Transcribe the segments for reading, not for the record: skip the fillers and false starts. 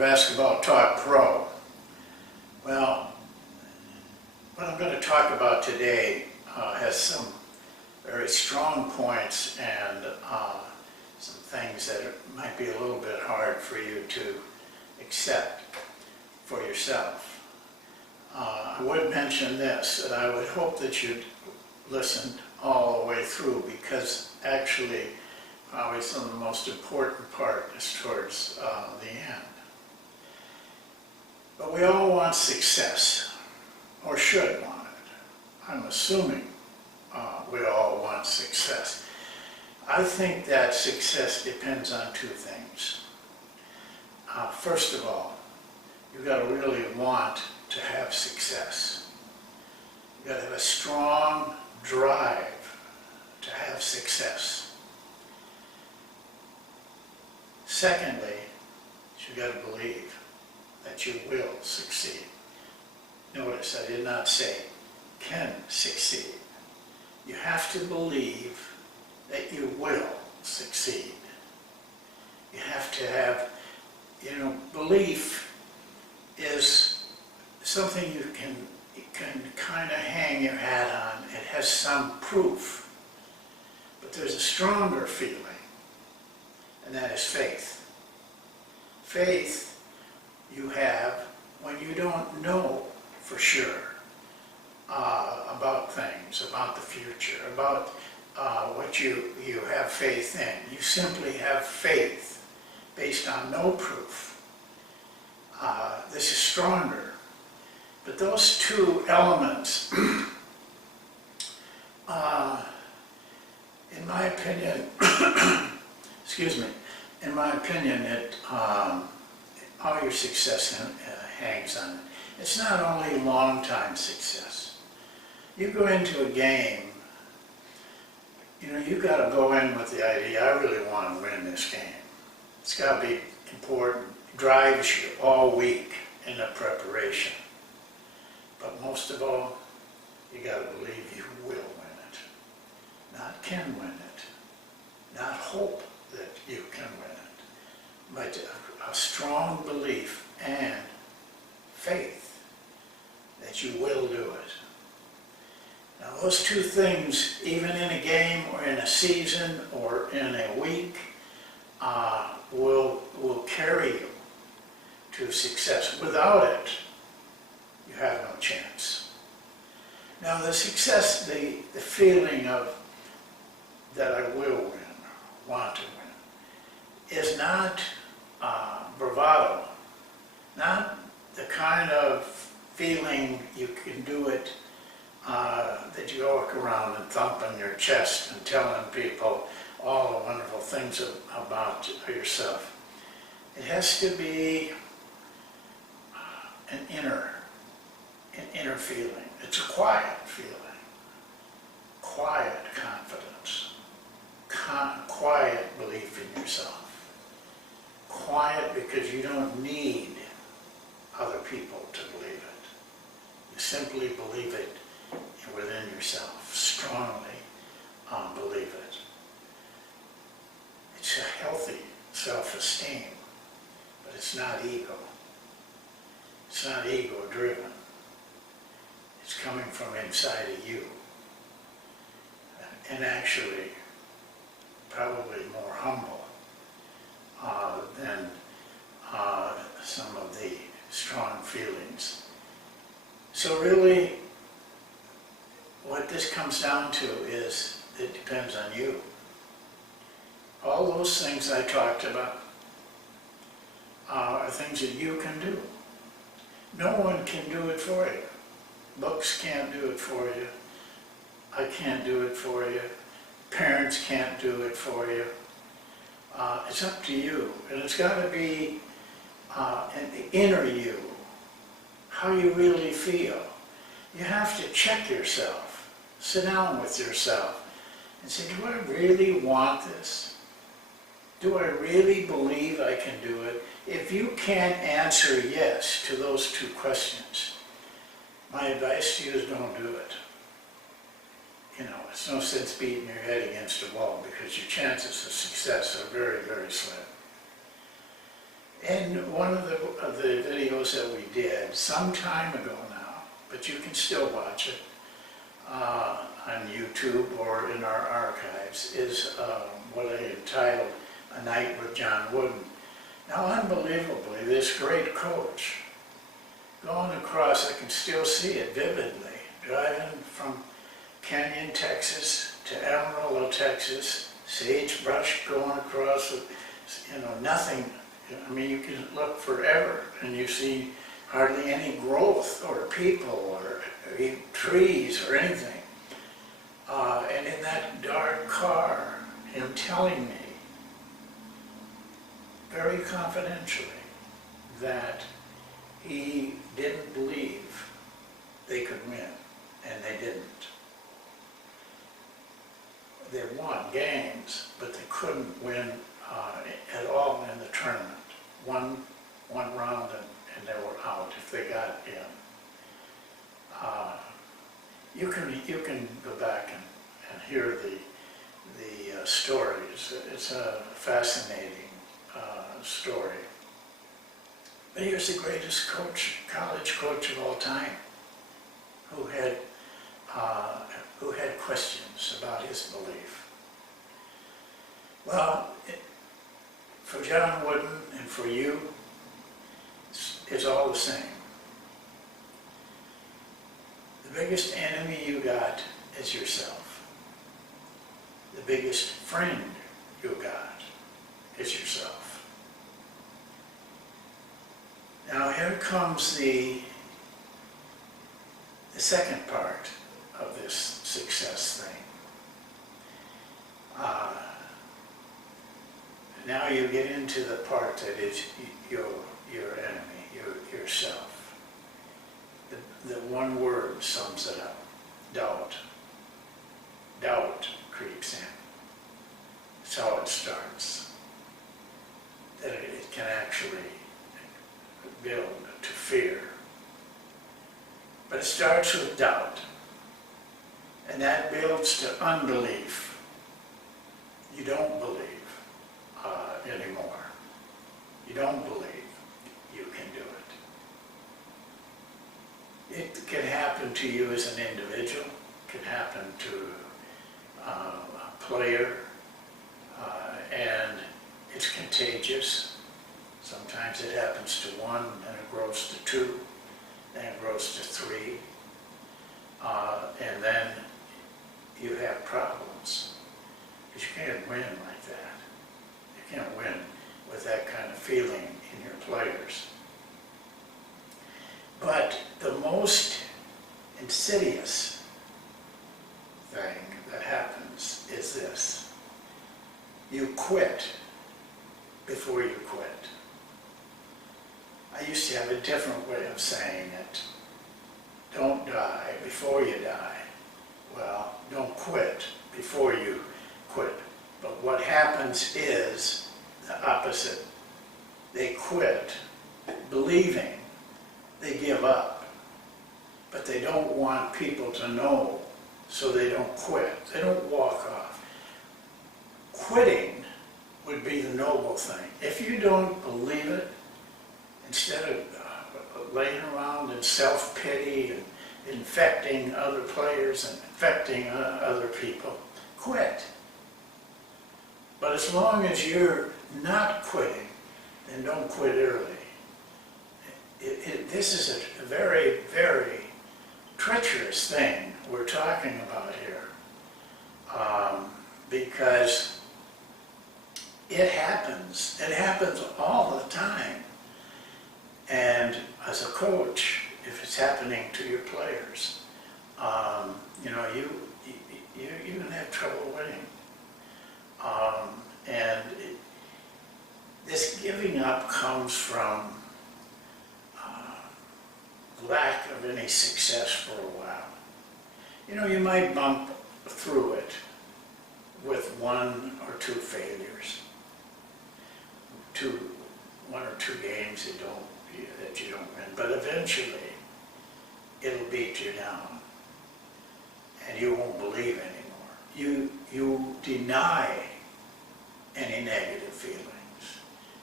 Basketball Talk Pro. Well, what I'm going to talk about today has some very strong points and some things that might be a little bit hard for you to accept for yourself. I would mention this, and I would hope that you'd listen all the way through, because actually probably some of the most important part is towards the end. But we all want success, or should want it. I'm assuming we all want success. I think that success depends on two things. First of all, you've got to really want to have success. You've got to have a strong drive to have success. Secondly, you've got to believe that you will succeed. Notice I did not say can succeed. You have to believe that you will succeed. You have to have, belief is something you can kind of hang your hat on. It has some proof. But there's a stronger feeling, and that is faith. Faith you have when you don't know for sure about things, about the future, about what you have faith in. You simply have faith based on no proof. This is stronger. But those two elements, in my opinion, in my opinion, all your success hangs on it. It's not only long-time success. You go into a game, you've got to go in with the idea, I really want to win this game. It's got to be important. It drives you all week in the preparation. But most of all, you got to believe you will win it. Not can win it. Not hope that you can win it. But a strong belief and faith that you will do it. Now those two things, even in a game or in a season or in a week, will carry you to success. Without it, you have no chance. Now the success, the feeling of that I will win, want to win, is not bravado, not the kind of feeling you can do it that you walk around and thumping your chest and telling people all the wonderful things about yourself. It has to be an inner feeling. It's a quiet feeling, quiet confidence, quiet belief in yourself. Quiet because you don't need other people to believe it. You simply believe it within yourself, strongly believe it. It's a healthy self-esteem, but it's not ego. It's not ego-driven. It's coming from inside of you. And actually, probably more humble than some of the strong feelings. So really, what this comes down to is it depends on you. All those things I talked about are things that you can do. No one can do it for you. Books can't do it for you. I can't do it for you. Parents can't do it for you. It's up to you, and it's got to be an inner you, how you really feel. You have to check yourself, sit down with yourself, and say, do I really want this? Do I really believe I can do it? If you can't answer yes to those two questions, my advice to you is don't do it. It's no sense beating your head against a wall, because your chances of success are very, very slim. In one of the videos that we did some time ago now, but you can still watch it on YouTube or in our archives, is what I entitled A Night with John Wooden. Now, unbelievably, this great coach, going across, I can still see it vividly, driving from Canyon, Texas to Amarillo, Texas, sagebrush going across, nothing. I mean, you can look forever and you see hardly any growth or people or trees or anything. And in that dark car, him telling me, very confidentially, that he didn't believe they could win, and they didn't. They won games, but they couldn't win at all in the tournament. One round and they were out if they got in. You can go back and hear the stories. It's a fascinating story. But he was the greatest college coach of all time, who had questions about his belief. Well, for John Wooden and for you, it's all the same. The biggest enemy you got is yourself. The biggest friend you got is yourself. Now here comes the second part of this success thing. Now you get into the part that is your enemy, yourself. The one word sums it up: doubt. Doubt creeps in. That's how it starts. That it can actually build to fear. But it starts with doubt. And that builds to unbelief. You don't believe anymore. You don't believe you can do it. It can happen to you as an individual. It can happen to a player. And it's contagious. Sometimes it happens to one, then it grows to two, then it grows to three. And then you have problems. Because you can't win like that. You can't win with that kind of feeling in your players. But the most insidious thing that happens is this: you quit before you quit. I used to have a different way of saying it. Don't die before you die. Well, don't quit before you quit. But what happens is the opposite. They quit believing, they give up, but they don't want people to know, so they don't quit. They don't walk off. Quitting would be the noble thing. If you don't believe it, instead of laying around in self-pity and infecting other players and infecting other people, quit. But as long as you're not quitting, then don't quit early. This is a very, very treacherous thing we're talking about here, because it happens. It happens all the time. And as a coach, if it's happening to your players, you're going to have trouble winning. This giving up comes from lack of any success for a while. You might bump through it with one or two failures, one or two games that you don't win, but eventually it'll beat you down and you won't believe anymore. You deny any negative feelings.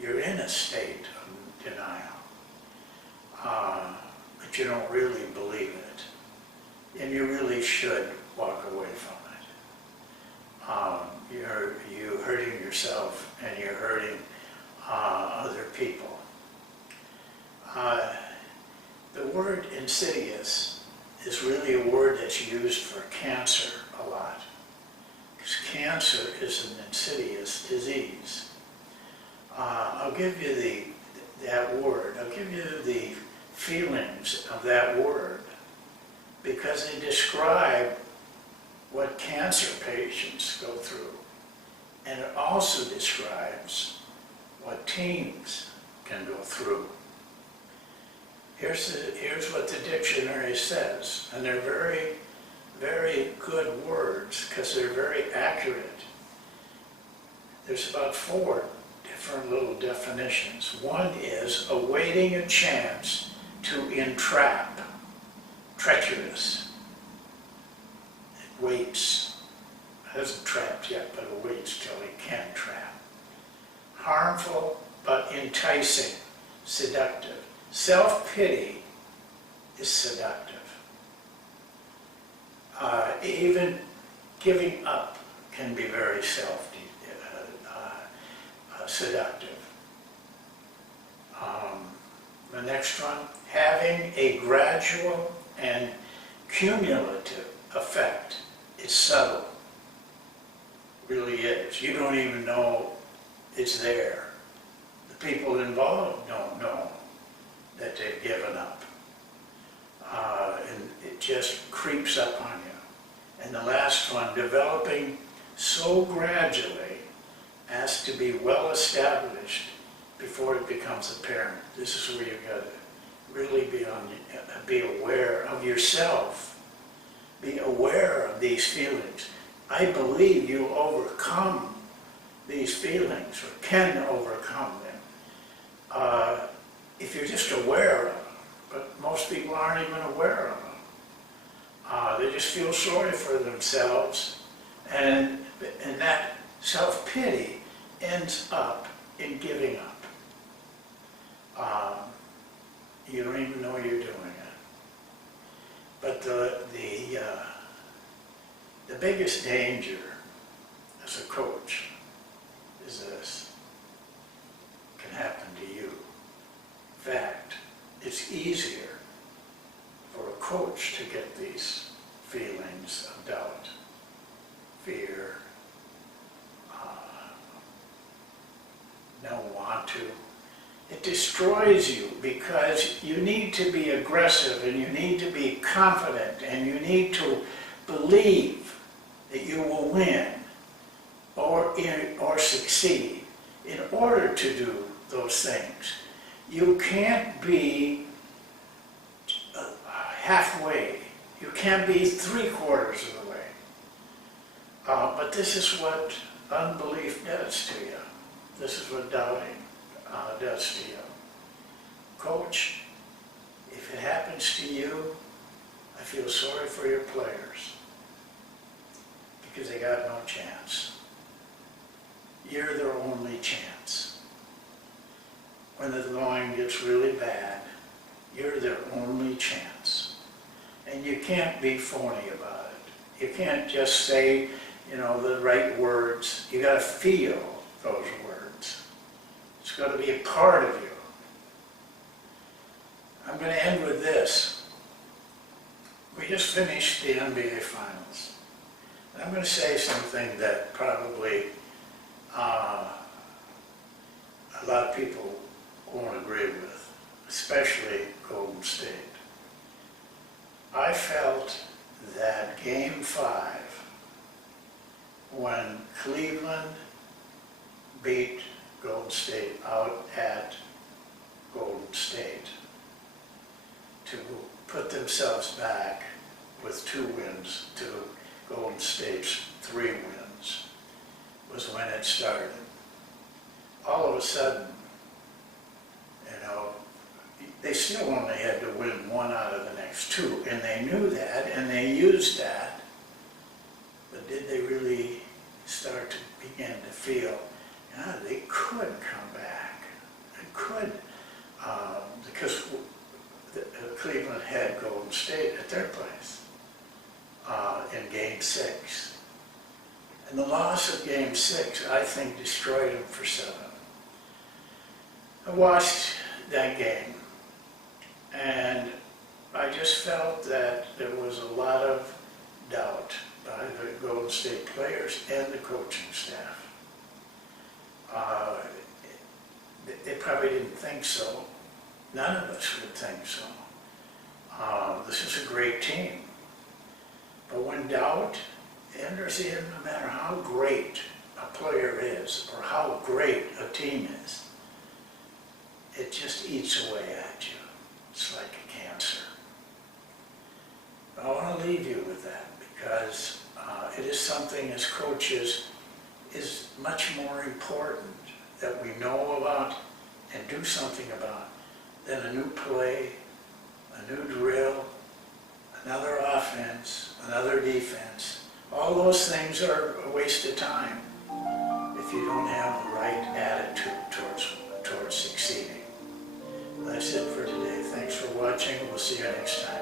You're in a state of denial, but you don't really believe it, and you really should walk away from it. You're hurting yourself, and you're hurting other people. The word insidious is really a word that's used for cancer a lot, because cancer is an insidious disease. I'll give you that word. I'll give you the feelings of that word, because they describe what cancer patients go through, and it also describes what teens can go through. Here's what the dictionary says, and they're very, very good words because they're very accurate. There's about 4 different little definitions. One is awaiting a chance to entrap, treacherous. It waits, hasn't trapped yet, but it waits till it can trap. Harmful but enticing, seductive. Self-pity is seductive. Even giving up can be very seductive. The next one, having a gradual and cumulative effect. It's subtle. Really is. You don't even know it's there. The people involved don't know that they've given up. And it just creeps up on you. And the last one, developing so gradually as to be well established before it becomes apparent. This is where you've got to really be aware of yourself. Be aware of these feelings. I believe you'll overcome these feelings, or can overcome them, if you're just aware of them. But most people aren't even aware of them. They just feel sorry for themselves, and that self-pity ends up in giving up. You don't even know you're doing it. But the biggest danger as a coach is this. It can happen to you. In fact, it's easier for a coach to get these feelings of doubt, fear, don't want to. It destroys you, because you need to be aggressive, and you need to be confident, and you need to believe that you will win or succeed in order to do those things. You can't be halfway. You can't be 3/4 of the way. But this is what unbelief does to you. This is what doubting does to you. Coach, if it happens to you, I feel sorry for your players, because they got no chance. You're their only chance. When the going gets really bad, you're their only chance. And you can't be phony about it. You can't just say, the right words. You got to feel those words. It's got to be a part of you. I'm going to end with this. We just finished the NBA Finals. And I'm going to say something that probably a lot of people won't agree with, especially Golden State. I felt that Game 5, when Cleveland beat Golden State out at Golden State to put themselves back with 2 wins to Golden State's 3 wins, was when it started. All of a sudden, they still only had to win 1 out of the next 2, and they knew that, and they used that. But did they really start to begin to feel, they could come back? They could had Golden State at their place in Game 6. And the loss of Game 6, I think, destroyed them for 7. I watched that game, and I just felt that there was a lot of doubt by the Golden State players and the coaching staff. They probably didn't think so. None of us would think so. This is a great team. But when doubt enters in, no matter how great a player is or how great a team is, it just eats away at you. It's like a cancer. I want to leave you with that because it is something as coaches is much more important that we know about and do something about than a new play, a new drill, another offense, another defense. All those things are a waste of time if you don't have the right attitude towards succeeding. That's it for today. Thanks for watching. We'll see you next time.